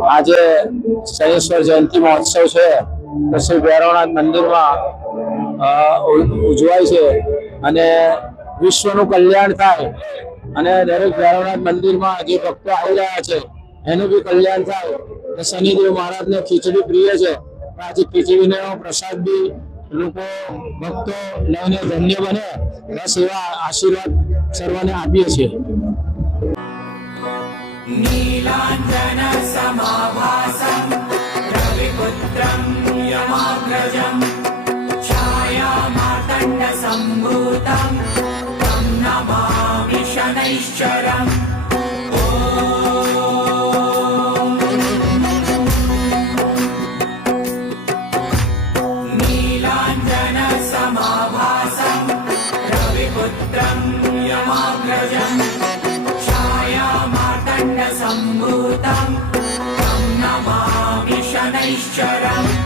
આજે શનેશ્વર જયંતિ મહોત્સવ છે તો શ્રી ભૈરવનાથ મંદિરમાં ઉજવાય છે અને વિશ્વનું કલ્યાણ થાય અને દરેક ભૈરવનાથ મંદિરમાં જે ભક્તો આવી રહ્યા છે એનું બી કલ્યાણ થાય. શનિદેવ મહારાજને ખીચડી પ્રિય છે, આજે ખીચડીનો પ્રસાદ બી લોકો ભક્તો લઈને ધન્ય બને બસ એવા આશીર્વાદ સર્વને આપીએ છીએ. नीलाञ्जन समाभासं रविपुत्रं यमाग्रजं छायामार्तण्ड सम्भूतं तं नमामि शनैश्चरम्. नीलाञ्जन समाभासं रविपुत्रं यमाग्रजं सम्भूतं तं नमामि शनैश्चरम्.